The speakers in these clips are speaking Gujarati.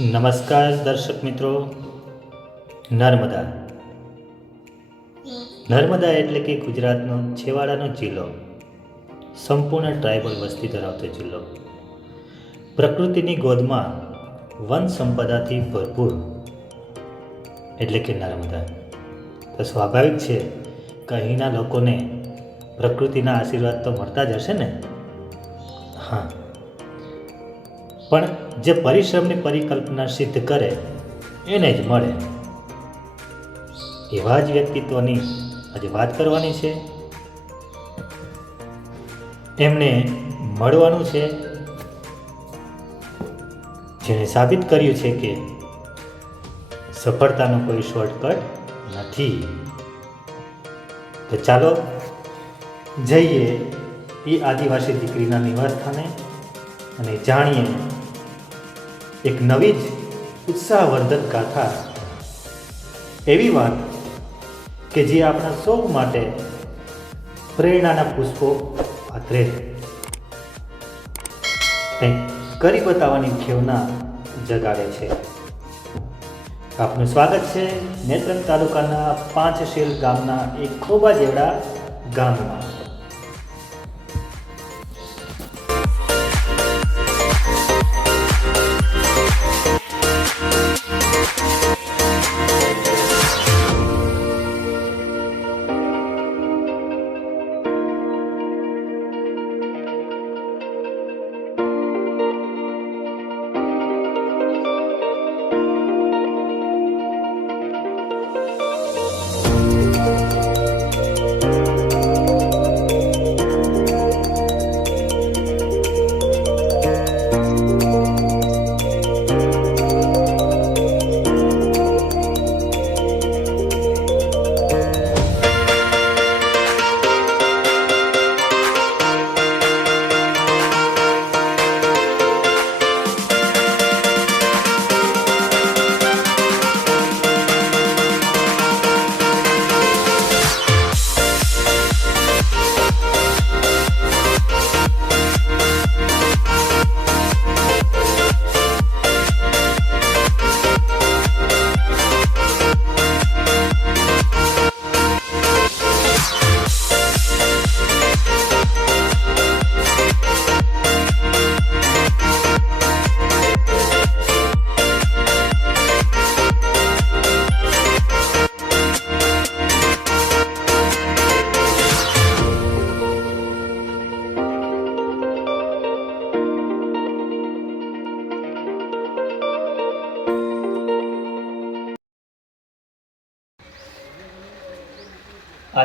નમસ્કાર દર્શક મિત્રો. નર્મદા. નર્મદા એટલે કે ગુજરાતનો છેવાડાનો જિલ્લો. સંપૂર્ણ ટ્રાઇબલ વસ્તી ધરાવતો જિલ્લો. પ્રકૃતિની ગોદમાં વન સંપદાથી ભરપૂર એટલે કે નર્મદા. તો સ્વાભાવિક છે કે અહીંના લોકોને પ્રકૃતિના આશીર્વાદ તો મળતા જ હશે ને? હા. પણ જે પરિશ્રમની પરિકલ્પના સિદ્ધ કરે, એને જ મળે. એવા જ વ્યક્તિત્વની આજે વાત કરવાની છે. એમને મળવાનું છે. જેણે સાબિત કર્યું છે કે સફળતાનો કોઈ શોર્ટકટ નથી. તો ચાલો જઈએ એ આદિવાસી દીકરીના નિવાસસ્થાને અને જાણીએ એક નવી જ ઉત્સાહવર્ધક ગાથા. એવી વાત કે જે આપણા સૌ માટે પ્રેરણાના પુષ્પો પાથરે કંઈક કરી બતાવવાની ખેવના જગાડે છે. આપનું સ્વાગત છે નેત્રંગ તાલુકાના પાંચશીલ ગામના એક ખૂબ જ એવડા ગામમાં.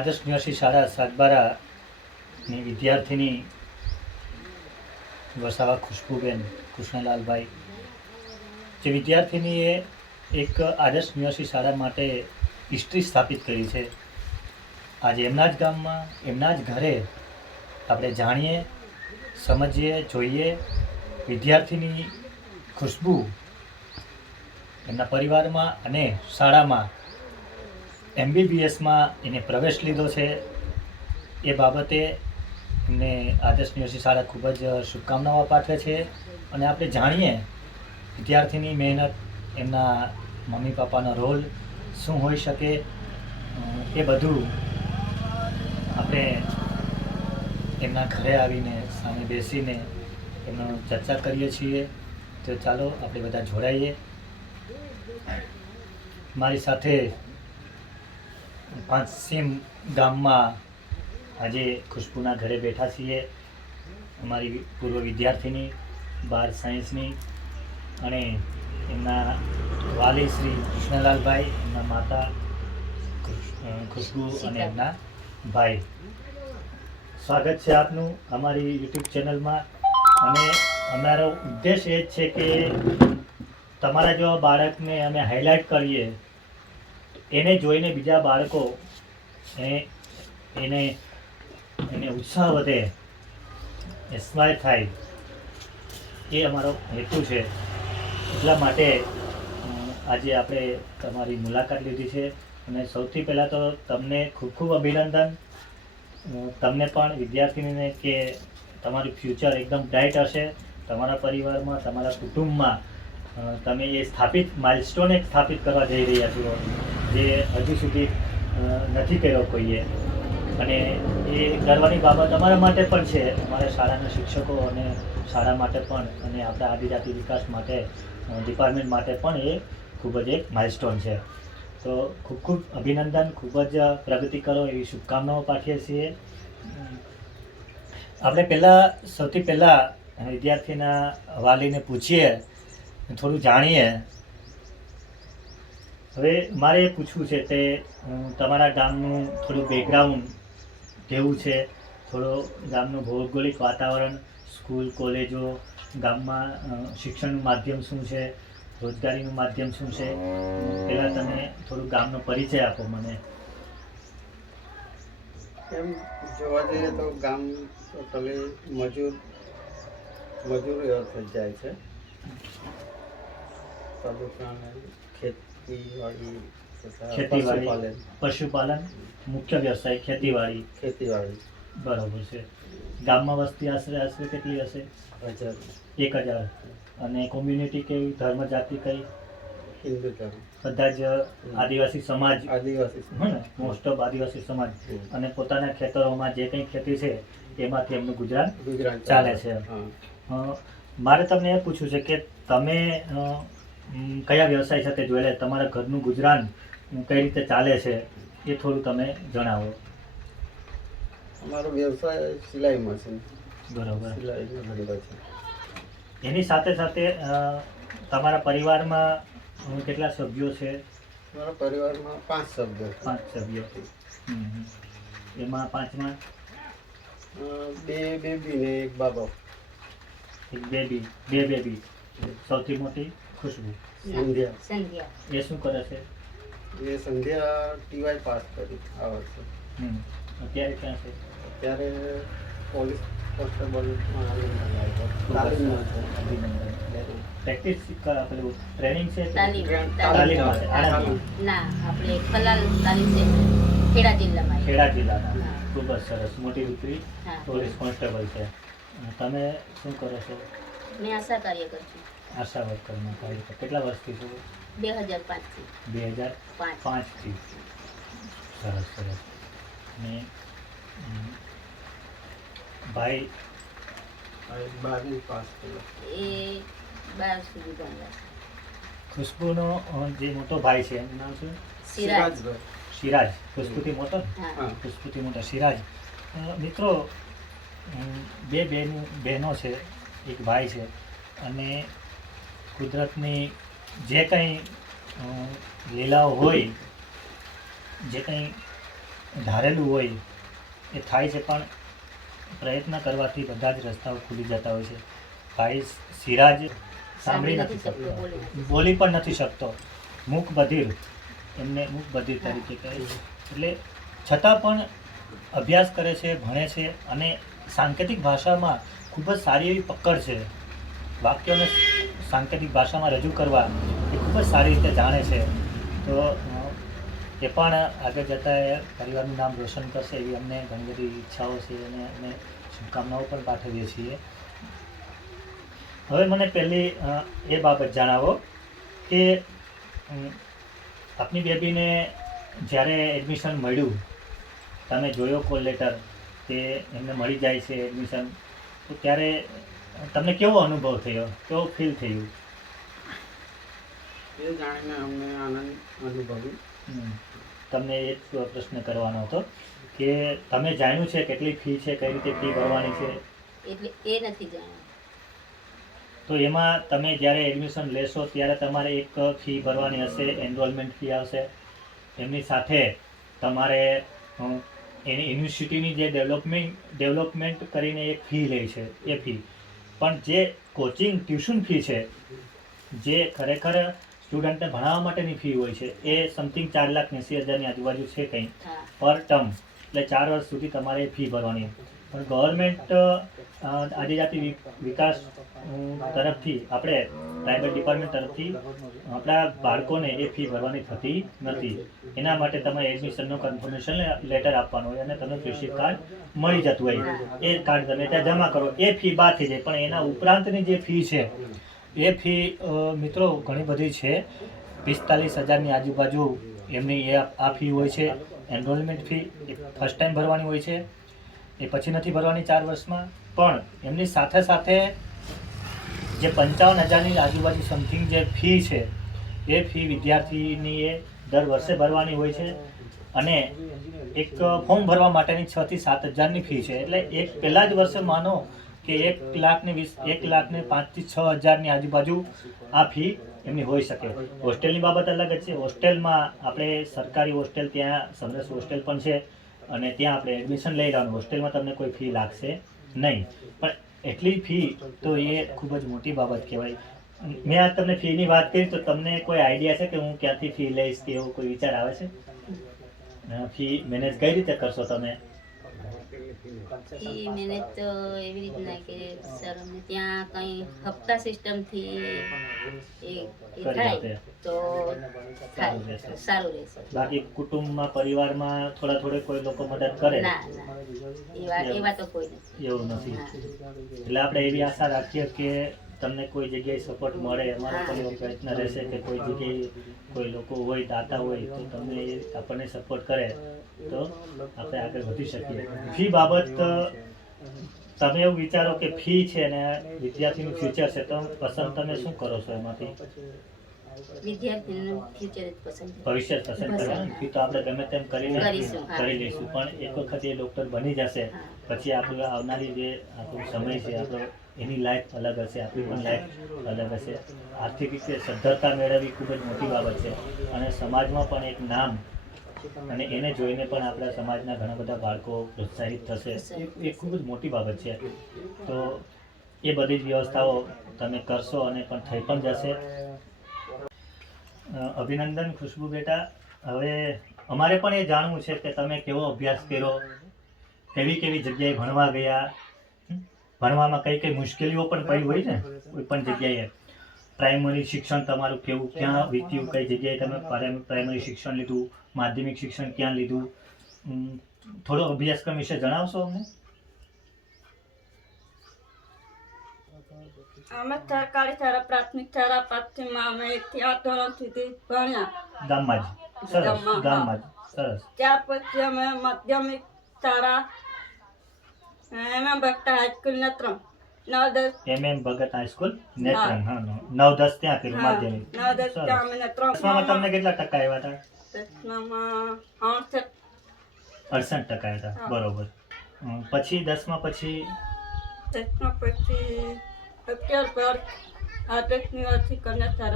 આદર્શ નિવાસી શાળા સાગબારાની વિદ્યાર્થીની વસાવા ખુશ્બુબેન, કૃષ્ણલાલભાઈ. જે વિદ્યાર્થીનીએ એક આદર્શ નિવાસી શાળા માટે હિસ્ટ્રી સ્થાપિત કરી છે. આજે એમના જ ગામમાં, એમના જ ઘરે આપણે જાણીએ, સમજીએ, જોઈએ વિદ્યાર્થીની ખુશ્બુ એમના પરિવારમાં અને શાળામાં એમબીબીએસમાં એને પ્રવેશ લીધો છે. એ બાબતે એમને આદર્શ નિવાસી શાળા ખૂબ જ શુભકામનાઓ પાઠવે છે. અને આપણે જાણીએ વિદ્યાર્થીની મહેનત, એમના મમ્મી પપ્પાનો રોલ શું હોઈ શકે એ બધું આપણે એમના ઘરે આવીને, સામે બેસીને એમનો ચર્ચા કરીએ છીએ. તો ચાલો આપણે બધા જોડાઈએ. મારી સાથે પાંચસીમ ગામમાં આજે ખુશ્બુના ઘરે બેઠા છીએ. અમારી પૂર્વ વિદ્યાર્થીની બાર સાયન્સની અને એમના વાલી શ્રી કૃષ્ણલાલભાઈ એમના માતા ખુશ્બુ અને એમના ભાઈ. સ્વાગત છે આપનું અમારી યુટ્યુબ ચેનલમાં. અને અમારો ઉદ્દેશ એ જ છે કે તમારા જેવા બાળકને અમે હાઇલાઇટ કરીએ એને જોઈને બીજા બાળકો એ એને એને ઉત્સાહ વધે ઇન્સ્પાયર થાય. એ અમારો હેતુ છે. એટલા માટે આજે આપણે તમારી મુલાકાત લીધી છે. અને સૌથી પહેલાં તો તમને ખૂબ ખૂબ અભિનંદન. તમને પણ વિદ્યાર્થીનીને કે તમારું ફ્યુચર એકદમ બ્રાઇટ હશે. તમારા પરિવારમાં, તમારા કુટુંબમાં તમે એ સ્થાપિત માઇલસ્ટોને સ્થાપિત કરવા જઈ રહ્યા છો. જે હજુ સુધી નથી કર્યો કોઈએ. અને એ ગર્વની બાબત અમારા માટે પણ છે. અમારા શાળાના શિક્ષકો અને શાળા માટે પણ અને આપણા આદિજાતિ વિકાસ માટે ડિપાર્ટમેન્ટ માટે પણ એ ખૂબ જ એક માઇલસ્ટોન છે. તો ખૂબ ખૂબ અભિનંદન. ખૂબ જ પ્રગતિ કરો એવી શુભકામનાઓ પાઠીએ છીએ. આપણે પહેલાં, સૌથી પહેલાં વિદ્યાર્થીના વાલીને પૂછીએ, થોડું જાણીએ હવે મારે એ પૂછવું છે તે તમારા ગામનું થોડું બેકગ્રાઉન્ડ કેવું છે? થોડો ગામનું ભૌગોલિક વાતાવરણ, સ્કૂલ, કોલેજો, ગામમાં શિક્ષણનું માધ્યમ શું છે? રોજગારીનું માધ્યમ શું છે? પહેલાં તમે થોડું ગામનો પરિચય આપો મને. એમ જોવા જઈએ તો ગામ ટોટલી મજૂર, મજૂરીઓ થઈ જાય છે. તાલુકાને ખેતીવાડી ખેતીવાડી પશુપાલન. મુખ્ય વ્યવસાય ખેતીવાડી. ખેતીવાડી. બરોબર છે. ગામમાં વસ્તી આશરે આશરે કેટલી હશે? હજાર. એક હજાર. અને કોમ્યુનિટી કેવી? ધર્મ જાતિ કઈ? હિન્દુ ધર્મ. બધા જ આદિવાસી સમાજ. આદિવાસી ને? મોસ્ટ ઓફ આદિવાસી સમાજ. અને પોતાના ખેતરોમાં જે કંઈ ખેતી છે એમાંથી એમનું ગુજરાન ગુજરાત ચાલે છે. મારે તમને એ પૂછવું છે કે તમે કયા વ્યવસાય સાથે જોયેલા તમારા ઘરનું ગુજરાન કઈ રીતે ચાલે છે? એ થોડું તમે જણાવો. અમારો વ્યવસાય સિલાઈ છે. બરાબર. છે એની સાથે સાથે તમારા પરિવારમાં કેટલા સભ્યો છે? મારા પરિવારમાં પાંચ સભ્યો છે. પાંચ સભ્યો. એમાં પાંચમાં? બે બેબી ને એક બાબા. એક બેબી બે બેબી. સૌથી મોટી? ખુશ્બુ. સંધ્યા. સંધ્યા. એ શું કરે છે? એ સંધ્યા ટીવાય પાસ કરી આ વર્ષે. હમ. અત્યારે ક્યાં છે? અત્યારે પોલીસ કોન્સ્ટેબલ પ્રેક્ટિસ પેલું ટ્રેનિંગ છે? તાલીમ. ના આપણે ખલાલ તાલીમ છે. ખેડા જિલ્લામાં ખેડા જિલ્લાના. ખૂબ જ સરસ. મોટી દીકરી હા. પોલીસ કોન્સ્ટેબલ છે. તમે શું કરો છો? મેં આશા કાર્યકર છું. આશા વર્કરમાં કાર્ય કરો. કેટલા વર્ષથી છો? બે હજાર પાંચથી. બે હજાર પાંચ. પાંચથી સરસ સરસ. ને ભાઈ? બારમી પાસ એ બાર સુધી ભણેલા ખુશ્બુનો જે મોટો ભાઈ છે એનું નામ શું? સિરાજ. સિરાજ ખુશ્બુથી મોટો? ખુશ્બુથી મોટો સિરાજ. મિત્રો બે બેન બહેનો છે એક ભાઈ છે. અને કુદરતની જે કંઈ લીલાઓ હોય જે કંઈ ધારેલું હોય એ થાય છે પણ પ્રયત્ન કરવાથી બધા જ રસ્તાઓ ખુલી જતા હોય છે. ભાઈ સિરાજ સાંભળી નથી શકતો, બોલી પણ નથી શકતો. મૂક બધિર એમને મૂક બધિર તરીકે કહે છે. એટલે છતાં પણ અભ્યાસ કરે છે ભણે છે અને સાંકેતિક ભાષામાં ખૂબ જ સારી એવી પકડ છે. વાક્યોને સાંકેતિક ભાષામાં રજૂ કરવા એ ખૂબ જ સારી રીતે જાણે છે. તો, એ પણ આગળ જતાં એ પરિવારનું નામ રોશન કરશે એવી અમને ઘણી બધી ઈચ્છાઓ છે અને અમે શુભકામનાઓ પણ પાઠવીએ છીએ. હવે મને પહેલી એ બાબત જણાવો કે આપની બેબીને જ્યારે એડમિશન મળ્યું, તમે જોયો કોલ લેટર કે એમને મળી જાય છે એડમિશન, તો ત્યારે તમને કેવો અનુભવ થયો? કેવો ફીલ થયું? એ જાણીને અમને આનંદ અનુભવ્યું. તમને એ પ્રશ્ન કરવાનો હતો કે તમે જાણ્યું છે કેટલી ફી છે કઈ રીતે ફી ભરવાની છે? એટલે એ નથી જાણ્યું. તો એમાં તમે જ્યારે એડમિશન લેશો ત્યારે તમારે એક ફી ભરવાની હશે એનરોલમેન્ટ ફી આવશે. એમની સાથે તમારે એની યુનિવર્સિટીની જે ડેવલપમેન્ટ ડેવલપમેન્ટ કરીને એક ફી લે છે એ ફી પણ જે કોચિંગ ટ્યુશન ફી છે જે ખરેખર સ્ટુડન્ટને ભણાવવા માટેની ફી હોય છે એ સમથિંગ ચાર લાખ એંસી હજારની આજુબાજુ છે કંઈ પર ટર્મ એટલે ચાર વર્ષ સુધી તમારે ફી ભરવાની. પણ ગવર્મેન્ટ આદિજાતિ વિ- વિકાસ તરફથી, આપણે ટ્રાઇબલ ડિપાર્ટમેન્ટ તરફથી, આપણા બાળકોને એ ફી ભરવાની થતી નથી. એના માટે તમારે એડમિશનનો કન્ફર્મેશન લેટર આપવાનો હોય અને તમને ફ્રીશીપ કાર્ડ મળી જતું હોય. એ કાર્ડ તમે ત્યાં જમા કરો. એ ફી બાદ જાય પણ એના ઉપરાંતની જે ફી છે, એ ફી મિત્રો, ઘણી બધી છે. પિસ્તાલીસ હજારની આજુબાજુ એમની એ આ ફી હોય છે. એનરોલમેન્ટ ફી ફર્સ્ટ ટાઈમ ભરવાની હોય છે. એ પછી નથી ભરવાની ચાર વર્ષમાં. પણ એમની સાથે સાથે જે પંચાવન હજારની આજુબાજુ સમથિંગ જે ફી છે, એ ફી વિદ્યાર્થીની એ દર વર્ષે ભરવાની હોય છે. અને એક ફોર્મ ભરવા માટેની છ થી સાત હજારની ફી છે. એટલે એક પહેલાં જ વર્ષે માનો કે એક લાખને વીસ, એક લાખને પાંચથી છ હજારની આજુબાજુ આ ફી એમની હોઈ શકે. હોસ્ટેલની બાબત અલગ જ છે. હોસ્ટેલમાં આપણે સરકારી હોસ્ટેલ ત્યાં સમરસ હોસ્ટેલ પણ છે. અને ત્યાં આપણે એડમિશન લઈ લેવાનું. હોસ્ટેલમાં તમને કોઈ ફી લાગશે નહીં. પણ એટલી ફી તો એ ખૂબ જ મોટી બાબત કહેવાય. મેં આજ તમને ફીની વાત કરી તો તમને કોઈ આઈડિયા છે કે હું ક્યાંથી ફી લઈશ કે એવો કોઈ વિચાર આવે છે? ફી મેનેજ કઈ રીતે કરશો તમે? ઈ મેનેજ તો એવી રીતના કે સર અમને ત્યાં કંઈ હપ્તા સિસ્ટમથી એ એ થાય તો સારું રહેશે. બાકી કુટુંબમાં પરિવારમાં થોડા થોડે કોઈ લોકો મદદ કરે? ના ના. એવા એવા તો કોઈ નથી. એવું નથી. એટલે આપણે એવી આશા રાખીએ કે તમને કોઈ જગ્યાએ સપોર્ટ મળે અમારો પણ એવો પ્રયત્ન રહેશે કે કોઈ જગ્યાએ કોઈ લોકો હોય દાતા હોય તો તમને આપણને સપોર્ટ કરે તો આપણે આગળ વધી શકીએ. ફી બાબત તમે એવું વિચારો કે ફી છે ને વિદ્યાર્થીનું ફ્યુચર છે તો પસંદ તમે શું કરો છો એમાંથી. ભવિષ્ય પસંદ કરવાનું? ફી તો આપણે ગમે તેમ કરીને કરી લઈશું. પણ એક વખત એ ડૉક્ટર બની જશે. પછી આપણું આવનારી જે આપણો સમય છે આપણો એની લાઈફ અલગ હશે, આપણી પણ લાઈફ અલગ હશે. આર્થિક રીતે સદ્ધરતા મેળવવી ખૂબ જ મોટી બાબત છે. અને સમાજમાં પણ એક નામ અને એને જોઈને પણ આપણા સમાજના ઘણા બધા બાળકો પ્રોત્સાહિત થશે. એ- ખૂબ જ મોટી બાબત છે. તો એ બધી જ વ્યવસ્થાઓ તમે કરશો અને પણ થઈ પણ જશે. અભિનંદન ખુશ્બુ બેટા. હવે અમારે પણ એ જાણવું છે કે તમે કેવો અભ્યાસ કર્યો? કેવી કેવી જગ્યાએ ભણવા ગયા? ભણવામાં કઈ કઈ મુશ્કેલીઓ પણ પડી હોય ને કોઈ પણ જગ્યાએ. પ્રાઇમરી શિક્ષણ તમારું કેવું ક્યાં વીત્યું કઈ જગ્યાએ તમે પ્રાઇમરી શિક્ષણ લીધું માધ્યમિક શિક્ષણ ક્યાં લીધું? થોડો અભ્યાસક્રમ વિશે જણાવશો અમને? અમે સરકારી શાળા પ્રાથમિક શાળા પશ્ચિમમાં અમે એકથી આઠ ધોરણ સુધી ભણ્યા. ગામમાં જ. સરસ ગામમાં, જ. સરસ. ત્યાર પછી અમે માધ્યમિક શાળા એમાં બગટા હાઈસ્કૂલ નત્રમ નવ દસ. એમ એમ ભગત હાઈસ્કૂલ નેત્રંગ હા નવ. દસ ત્યાં કર્યું માધ્યમિક. નવ દસ ત્યાં અમે દસમામાં તમને કેટલા ટકા આવ્યા હતા? દસમામાં અડસઠ. અડસઠ ટકા હતા. બરોબર. પછી દસમા પછી? દસમા પછી અત્યાર બાર આદર્શ નિવાસી કન્યા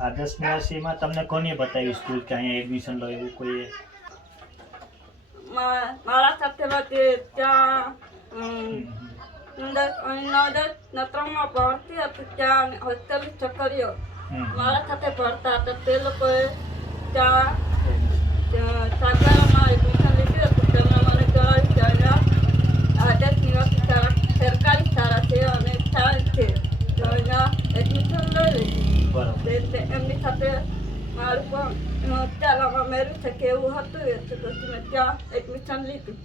આદર્શ નિવાસીમાં તમને કોને બતાવી સ્કૂલ કે અહીંયા એડમિશન લો એવું કોઈ મારા સાથે હતી ત્યાં નવ દસ નત્રમમાં ભણતી હતી ત્યાં હોસ્ટેલ છોકરીઓ મારા સાથે ભણતા હતા. તે લોકોએ ત્યાં સાગબારામાં એડમિશન લીધું હતું. તેમણે મને જણાવ્યું કે અહીંયા આદર્શ નિવાસી સરકારી સારા છે અને સાયન્સ છે. તો અહીંયા એડમિશન લઈ લીધું. એમની સાથે મારું પણ અ, ચાલવામાં મેળવી શકે એવું હતું એટલે પછી મેં ત્યાં એડમિશન લીધું.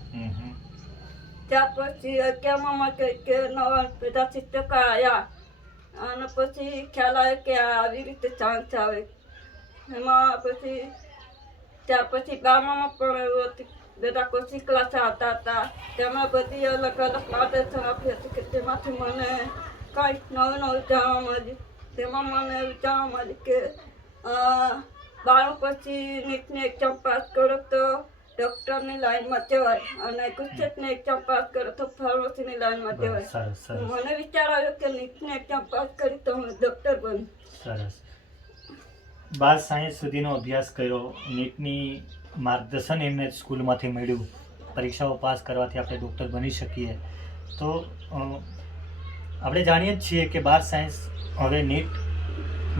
ત્યાર પછી અગિયારમાં કે નવા બધા ટકા આવ્યા અને પછી ખ્યાલ આવ્યો કે આ આવી રીતે ચાન્સ આવે એમાં પછી ત્યાર પછી બારમામાં પણ એવું હતું બધા કોચિંગ ક્લાસ આવતા હતા તેમાં બધી અલગ અલગ માર્ગદર્શન આપી હતી કે તેમાંથી મને કંઈક નવું નવું જાણવા મળ્યું તેમાં મને જાણવા મળ્યું કે બારમું પછી નીટની એક્ઝામ પાસ કરો તો ડૉક્ટરની લાઈનમાં જવાય અને ગુજકેટની એક્ઝામ પાસ કરો તો ફાર્મસીની લાઈનમાં. જવાય. સરસ સરસ. મને વિચાર આવ્યો કે નીટની એક્ઝામ પાસ કરી તો હું ડૉક્ટર બનું. સરસ. બાર સાયન્સ સુધીનો અભ્યાસ કર્યો. નીટની માર્ગદર્શન એમને સ્કૂલમાંથી મળ્યું. પરીક્ષાઓ પાસ કરવાથી આપણે ડૉક્ટર બની શકીએ. તો આપણે જાણીએ જ છીએ કે બાર સાયન્સ હવે નીટ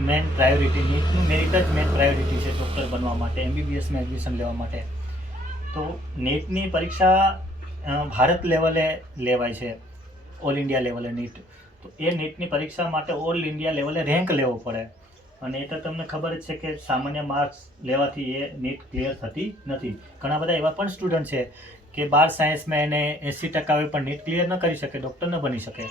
મેન પ્રાયોરિટી નીટનું મેરિટ જ મેન પ્રાયોરિટી છે ડૉક્ટર બનવા માટે એમબીબીએસમાં એડમિશન લેવા માટે. તો નીટની પરીક્ષા ભારત લેવલે લેવાય છે ઓલ ઇન્ડિયા લેવલે નીટ તો એ નીટની પરીક્ષા માટે ઓલ ઇન્ડિયા લેવલે રેન્ક લેવો પડે. અને એ તો તમને ખબર જ છે કે સામાન્ય માર્ક્સ લેવાથી એ નીટ ક્લિયર થતી નથી. ઘણા બધા એવા પણ સ્ટુડન્ટ છે કે બાર સાયન્સમાં એને એંસી ટકા હોય પણ નીટ ક્લિયર ન કરી શકે ડૉક્ટર ન બની શકે.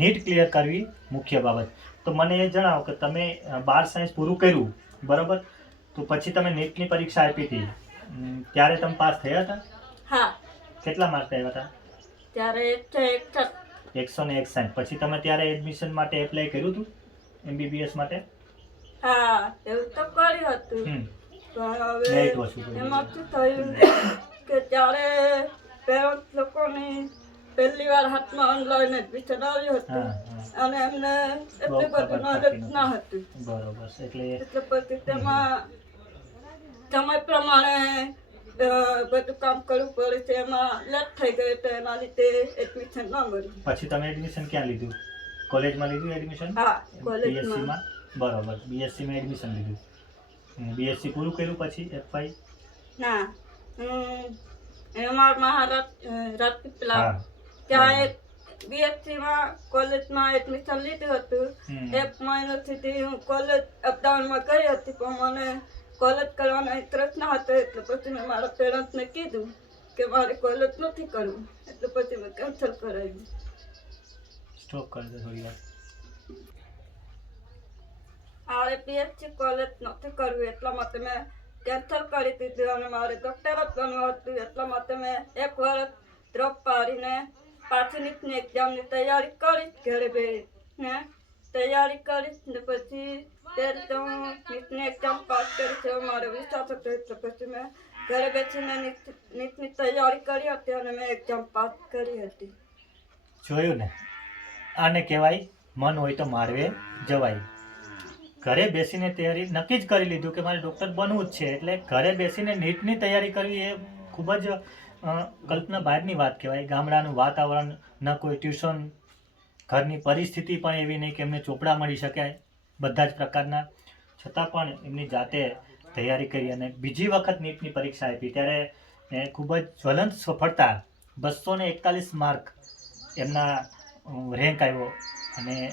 નીટ ક્લિયર કરવી મુખ્ય બાબત. તો મને એ જણાવો કે તમે બાર સાયન્સ પૂરું કર્યું બરાબર? તો પછી તમે નેટની પરીક્ષા આપી હતી. ત્યારે તમે પાસ થયા હતા? હા. કેટલા માર્ક આવ્યા હતા? ત્યારે એકસો એકસો ને એકસાઠ. પછી તમે ત્યારે એડમિશન માટે એપ્લાય કર્યું હતું? એમબીબીએસ માટે? હા એવું તો કર્યું હતું. હવે એમાં શું થયું કે ત્યારે પેરેન્ટ્સ લોકોની પહેલી વાર હાથમાં આવ્યું હા હતું અને એમને એટલી બધી નોલેજ ના નથી. બરોબર એટલે એટલે પછી તેમાં સમય પ્રમાણે બધું કામ કરવું પડે છે. એમાં લેટ થઈ ગયું તો એના લીધે એડમિશન ન મળ્યું. પછી તમે એડમિશન ક્યાં લીધું? કોલેજમાં લીધું એડમિશન હા કોલેજમાં. બરોબર. બીએસસીમાં એડમિશન લીધું. બીએસસી પૂરું કર્યું પછી એફઆઈ ના. એમાં મહારાજ રાજપીપલા ત્યાં એક બીએસસીમાં કોલેજમાં એડમિશન લીધું હતું. એક મહિનો સુધી હું કોલેજ અપડાઉનમાં કરી હતી પણ મને કોલેજ કરવાનો ઇન્ટરેસ્ટ ન હતો એટલે પછી મેં મારા પેરેન્ટ્સને કીધું કે મારે કોલેજ નથી કરવું. એટલે પછી મેં કેન્સલ કરાવ્યું. સ્ટોપ કરી દો થોડી વાર. મારે બીએસસી કોલેજ નથી કરવું એટલા માટે મેં કેન્સલ કરી દીધું અને મારે ડૉક્ટર જ બનવું હતું એટલા માટે મેં એક વર્ષ ડ્રોપ પાડીને નીટની એક્ઝામની તૈયારી કરી ઘરે બેસીને તૈયારી કરી પછી તે રીતે હું નીટની એક્ઝામ પાસ કરી છે મારો વિશ્વાસ હતો પછી મેં ઘરે બેસીને નીટની તૈયારી કરી હતી અને મેં એક્ઝામ પાસ કરી હતી. જોયું ને? આને કહેવાય, મન હોય તો મારવે, જવાય. ઘરે બેસીને તૈયારી નક્કી જ કરી લીધું કે મારે ડૉક્ટર બનવું જ છે, એટલે ઘરે બેસીને નીટની તૈયારી કરવી એ ખૂબ જ કલ્પના બહારની વાત કહેવાય. ગામડાનું વાતાવરણ, ન કોઈ ટ્યુશન, ઘરની પરિસ્થિતિ પણ એવી નહીં કે એમને ચોપડા મળી શકાય, બધા જ પ્રકારના. છતાં પણ એમની જાતે તૈયારી કરી અને બીજી વખત નીટની પરીક્ષા આપી. ત્યારે એ ખૂબ જ જ્વલંત સફળતા બસો ને એકતાલીસ માર્ક એમના રેન્ક આવ્યો. અને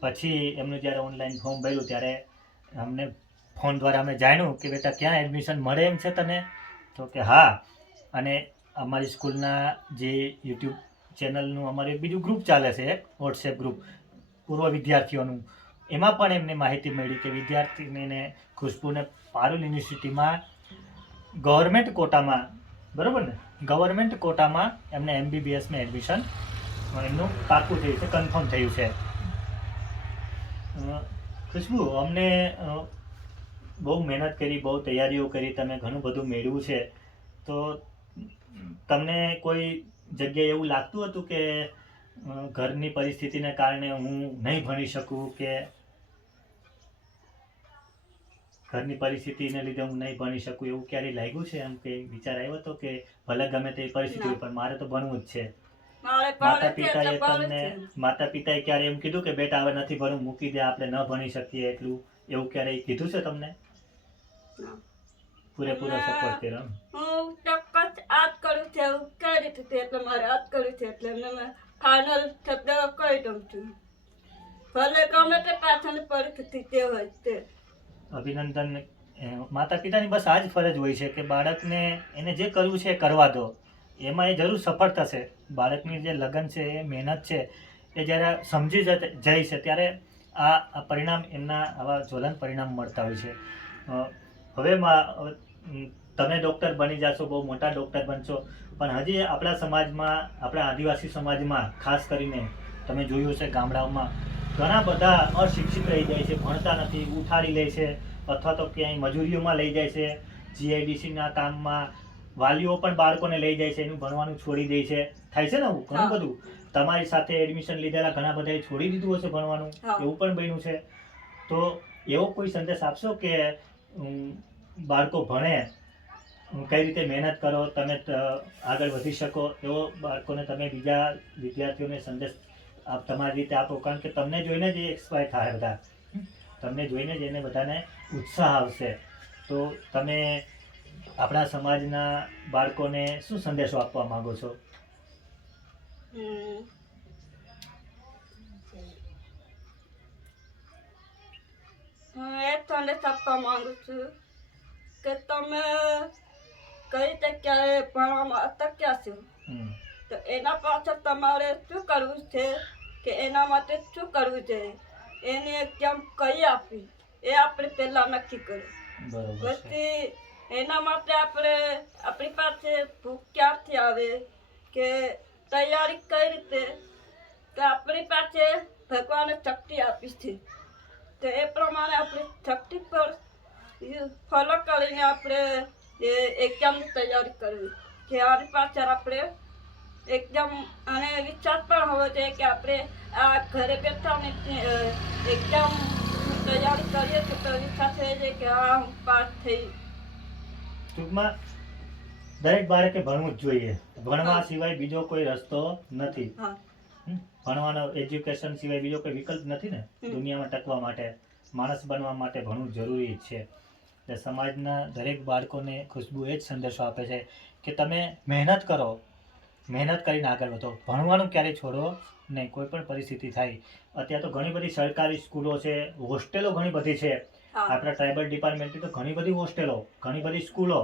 પછી એમનું જ્યારે ઓનલાઈન ફોર્મ ભર્યું, ત્યારે અમને ફોન દ્વારા અમે જાણ્યું કે, બેટા, ક્યાં એડમિશન મળે એમ છે તને? તો કે, હા અને અમારી સ્કૂલના જે યુટ્યુબ ચેનલનું અમારે બીજું ગ્રુપ ચાલે છે, વોટ્સએપ ગ્રુપ, પૂર્વ વિદ્યાર્થીઓનું. એમાં પણ એમને માહિતી મળી કે વિદ્યાર્થીને ખુશ્બુને પારુલ યુનિવર્સિટીમાં ગવર્મેન્ટ કોટામાં, બરાબર ને? ગવર્મેન્ટ કોટામાં એમને એમબીબીએસમાં એડમિશન એમનું પાકું થયું છે, કન્ફર્મ થયું છે. ખુશ્બુ, અમને બહુ મહેનત કરી, બહુ તૈયારીઓ કરી, તમે ઘણું બધું મેળવ્યું છે. તો તમને કોઈ જગ્યાએ એવું લાગતું હતું કે ઘરની પરિસ્થિતિને કારણે હું નહીં ભણી શકું કે ઘરની પરિસ્થિતિને લીધે હું નહીં ભણી શકું એવું ક્યારેય લાગ્યું છે? એમ કે વિચાર આવ્યો હતો કે ભલે ગમે તે પરિસ્થિતિ હોય, પણ મારે તો ભણવું જ છે. માતા પિતાએ તમને માતા પિતાએ ક્યારે એમ કીધું કે બેટા હવે નથી ભણવું મૂકી દે આપણે ન ભણી શકીએ એટલું એવું ક્યારેય કીધું છે તમને. પૂરેપૂરો સપોર્ટ કર્યો એમ? હું છે કઈ રીતે કરું છું કરી એટલે મારે આપ કર્યું છે એટલે એમને મેં ફાઇનલ શબ્દ કહી દઉં છું. ભલે ગમે તે પાછળની પરિસ્થિતિ જે હોય તે. અભિનંદન માતા પિતાની બસ આ જ ફરજ હોય છે કે બાળકને એને જે કરવું છે એ કરવા દો. એમાં એ જરૂર સફળ થશે. બાળકની જે લગન છે, એ મહેનત છે, એ જ્યારે સમજી જાય છે, ત્યારે આ પરિણામ એમના આવા જ્વલન પરિણામ મળતા હોય છે. હવે તમે ડૉક્ટર બની જશો બહુ મોટા ડૉક્ટર બનશો. પણ હજી આપણા સમાજમાં આપણા આદિવાસી સમાજમાં ખાસ કરીને તમે જોયું છે ગામડાઓમાં ઘણા બધા અશિક્ષિત રહી જાય છે ભણતા નથી ઉઠાડી લે છે અથવા તો ક્યાંય મજૂરીઓમાં લઈ જાય છે જીઆઈડીસીના કામમાં વાલીઓ પણ બાળકોને લઈ જાય છે એનું ભણવાનું છોડી દે છે. થાય છે ને આવું ઘણું બધું? તમારી સાથે એડમિશન લીધેલા ઘણા બધાએ છોડી દીધું હશે ભણવાનું. એવું પણ બન્યું છે. તો એવો કોઈ સંદેશ આપશો કે બાળકો ભણે કઈ રીતે મહેનત કરો, તમે આગળ વધી શકો, એવો બાળકોને તમે બીજા વિદ્યાર્થીઓને સંદેશ આપ, તમારી રીતે આપો. કારણ કે તમને જોઈને જ એ એક્સપાયર થાય બધા. તમને જોઈને જ એને બધાને ઉત્સાહ આવશે. તો તમે આપણા સમાજના બાળકોને શું સંદેશો આપવા માંગો છો? હું એ સંદેશ આપવા માંગુ છું કે તમે કઈ જગ્યાએ ભણવામાં અટક્યા છે? તો એના પાછળ તમારે શું કરવું છે કે એના માટે શું કરવું જોઈએ એને એક્ઝામ કઈ આપવી એ આપણે પહેલાં નક્કી કર્યું પછી એના માટે આપણે આપણી પાસે ભૂખ ક્યાંથી આવે? કે તૈયારી કઈ રીતે? તો આપણી પાસે ભગવાને શક્તિ આપી છે. તો એ પ્રમાણે આપણે શક્તિ પર ફોલો કરીને આપણે એ એક્ઝામની તૈયારી કરવી. કે આની પાછળ આપણે એકદમ અને વિચાર પણ હોવો જોઈએ કે આપણે આ ઘરે બેઠા ને એક્ઝામની તૈયારી કરીએ તો વિચાર થઈ જાય કે હા હું પાસ થઈ. ટૂંકમાં દરેક બાળકે ભણવું જ જોઈએ. ભણવા સિવાય બીજો કોઈ રસ્તો નથી. ભણવાનો એજ્યુકેશન સિવાય બીજો કોઈ વિકલ્પ નથી ને? દુનિયામાં ટકવા માટે માણસ બનવા માટે ભણવું જરૂરી છે. એટલે સમાજના દરેક બાળકોને ખુશ્બુ એ જ સંદેશો આપે છે કે તમે મહેનત કરો મહેનત કરીને આગળ વધો. ભણવાનું ક્યારેય છોડો નહીં કોઈ પણ પરિસ્થિતિ થાય. અત્યારે તો ઘણી બધી સરકારી સ્કૂલો છે હોસ્ટેલો ઘણી બધી છે. આપણા ટ્રાઇબલ ડિપાર્ટમેન્ટની તો ઘણી બધી હોસ્ટેલો ઘણી બધી સ્કૂલો?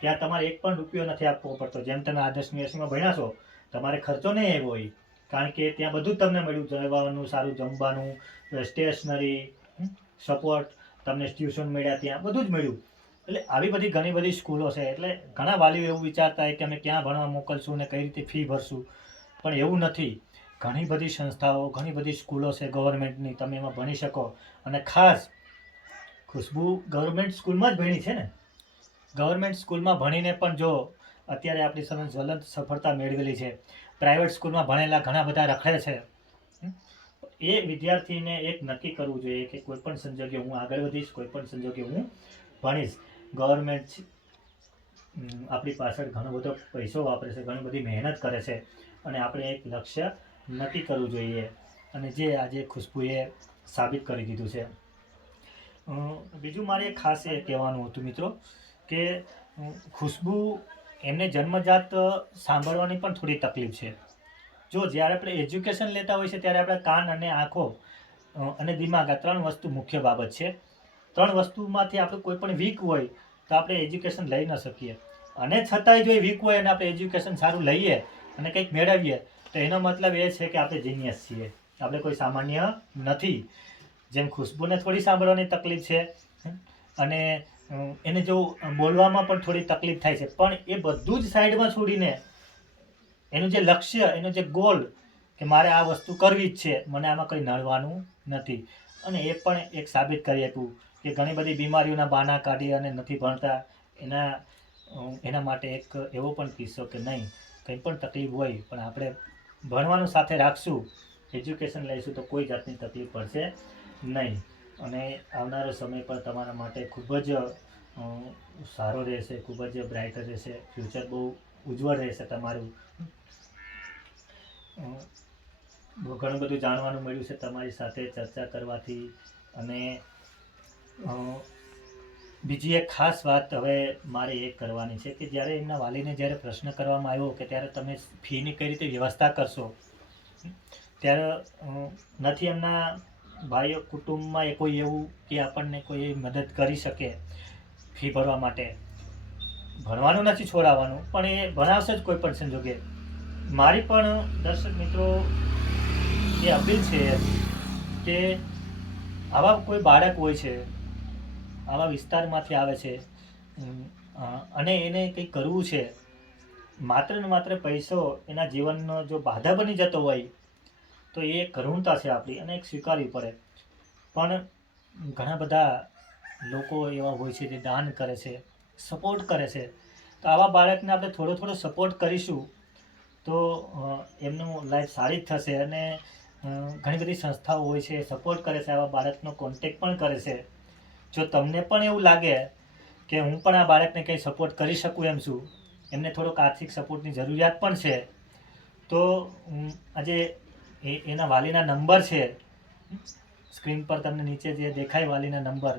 ત્યાં તમારે એક પણ રૂપિયો નથી આપવો પડતો. જેમ તમે આદર્શ નિવાસીમાં ભણ્યા છો તમારે ખર્ચો નહીં આવ્યો હોય. કારણ કે ત્યાં બધું જ તમને મળ્યું જવાનું સારું જમવાનું સ્ટેશનરી સપોર્ટ. તમને ટ્યુશન મળ્યા ત્યાં, બધું જ મળ્યું. એટલે આવી બધી ઘણી બધી સ્કૂલો છે, એટલે ઘણા વાલીઓ એવું વિચારતા હોય કે અમે ક્યાં ભણવા મોકલશું ને કઈ રીતે ફી ભરશું. પણ એવું નથી. ઘણી બધી સંસ્થાઓ, ઘણી બધી સ્કૂલો છે ગવર્મેન્ટની, તમે એમાં ભણી શકો. અને ખાસ, ખુશ્બુ ગવર્મેન્ટ સ્કૂલમાં જ ભણી છે ને? ગવર્મેન્ટ સ્કૂલમાં ભણીને પણ જો અત્યારે આપણી સામે જ્વલંત સફળતા મેળવેલી છે. પ્રાઇવેટ સ્કૂલમાં ભણેલા ઘણા બધા રખડે છે? એ વિદ્યાર્થીને એક નક્કી કરવું જોઈએ કે કોઈ પણ સંજોગે હું આગળ વધીશ, કોઈ પણ સંજોગે હું ભણીશ. ગવર્મેન્ટ આપણી પાછળ ઘણો બધો પૈસો વાપરે છે, ઘણી બધી મહેનત કરે છે અને આપણે એક લક્ષ્ય નક્કી કરવું જોઈએ. અને જે આજે ખુશ્બુએ સાબિત કરી દીધું છે. બીજું મારે ખાસ એ કહેવાનું હતું મિત્રો કે ખુશ્બુ એમને જન્મજાત સાંભળવાની પણ થોડી તકલીફ છે. જો જ્યારે આપણે એજ્યુકેશન લેતા હોય છે ત્યારે આપણે કાન અને આંખો અને દિમાગ આ ત્રણ વસ્તુ મુખ્ય બાબત છે. ત્રણ વસ્તુમાંથી આપણે કોઈ પણ વીક હોય તો આપણે એજ્યુકેશન લઈ ન શકીએ. અને છતાંય જો એ વીક હોય અને આપણે એજ્યુકેશન સારું લઈએ અને કંઈક મેળવીએ, તો એનો મતલબ એ છે કે આપણે જીનિયસ છીએ. આપણે કોઈ સામાન્ય નથી. જેમ ખુશ્બુને થોડી સાંભળવાની તકલીફ છે અને એને જો બોલવામાં પણ થોડી તકલીફ થાય છે, પણ એ બધું જ સાઈડમાં છોડીને એનું જે લક્ષ્ય, એનો જે ગોલ કે મારે આ વસ્તુ કરવી જ છે, મને આમાં કંઈ નડવાનું નથી. અને એ પણ એક સાબિત કરી આપ્યું કે ઘણી બધી બીમારીઓના બાના કાઢી અને નથી ભણતા, એના એના માટે એક એવો પણ કિસ્સો કે નહીં, કંઈ પણ તકલીફ હોય, પણ આપણે ભણવાનું સાથે રાખશું એજ્યુકેશન લઈશું, તો કોઈ જાતની તકલીફ પડશે નહીં. અને આવનારો સમય પણ તમારા માટે ખૂબ જ સારો રહેશે, ખૂબ જ બ્રાઇટ રહેશે. ફ્યુચર બહુ ઉજ્જવળ રહેશે તમારું. ઘણું બધું જાણવાનું મળ્યું છે તમારી સાથે ચર્ચા કરવાથી. અને બીજી એક ખાસ વાત હવે મારે એ કરવાની છે કે જ્યારે એમના વાલીને જ્યારે પ્રશ્ન કરવામાં આવ્યો કે ત્યારે તમે ફીની કઈ રીતે વ્યવસ્થા કરશો, ત્યારે નથી એમના ભાઈઓ કુટુંબમાં એ કોઈ એવું કે આપણને કોઈ મદદ કરી શકે ફી ભરવા માટે. ભણવાનું નથી, છોડાવવાનું, પણ એ ભણાવશે જ કોઈ પણ સંજોગે. મારી પણ દર્શક મિત્રો એ અપીલ છે કે આવા કોઈ બાળક હોય છે, આવા વિસ્તારમાંથી આવે છે અને એને કંઈ કરવું છે, માત્ર ને માત્ર પૈસો એના જીવનનો જો બાધા બની જતો હોય, તો એ કરુણતા છે આપણી અને એક સ્વીકારવી પડે. પણ ઘણા બધા લોકો એવા હોય છે જે દાન કરે છે સપોર્ટ કરે છે. તો આવા બાળકને આપણે થોડો થોડો સપોર્ટ કરીશું. તો એમનું લાઈફ સારી જ થશે અને ઘણી બધી સંસ્થાઓ હોય છે સપોર્ટ કરે છે, આવા બાળકનો કોન્ટેક પણ કરે છે. જો તમને પણ એવું લાગે કે હું પણ આ બાળકને કંઈ સપોર્ટ કરી શકું એમ છું, એમને થોડોક આર્થિક સપોર્ટની જરૂરિયાત પણ છે, તો આજે એના વાલીના નંબર છે સ્ક્રીન પર તમને નીચે જે દેખાય વાલીના નંબર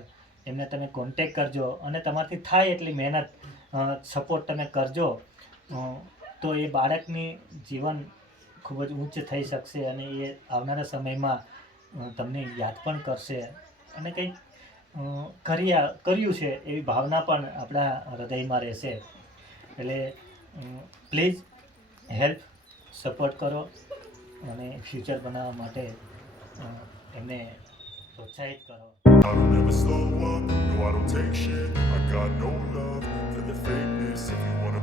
એમને તમે કોન્ટેક કરજો અને તમારાથી થાય એટલી મહેનત સપોર્ટ તમે કરજો. તો એ બાળકની જીવન ખૂબ જ ઊંચ થઈ શકશે અને એ આવનારા સમયમાં તમને યાદ પણ કરશે અને કંઈક કર્યા કર્યું છે એવી ભાવના પણ આપણા હૃદયમાં રહેશે. એટલે પ્લીઝ હેલ્પ સપોર્ટ કરો અને ફ્યુચર બનાવવા માટે એમને પ્રોત્સાહિત કરો. I don't ever slow up, no I don't take shit. I got no love for the fakeness. If you wanna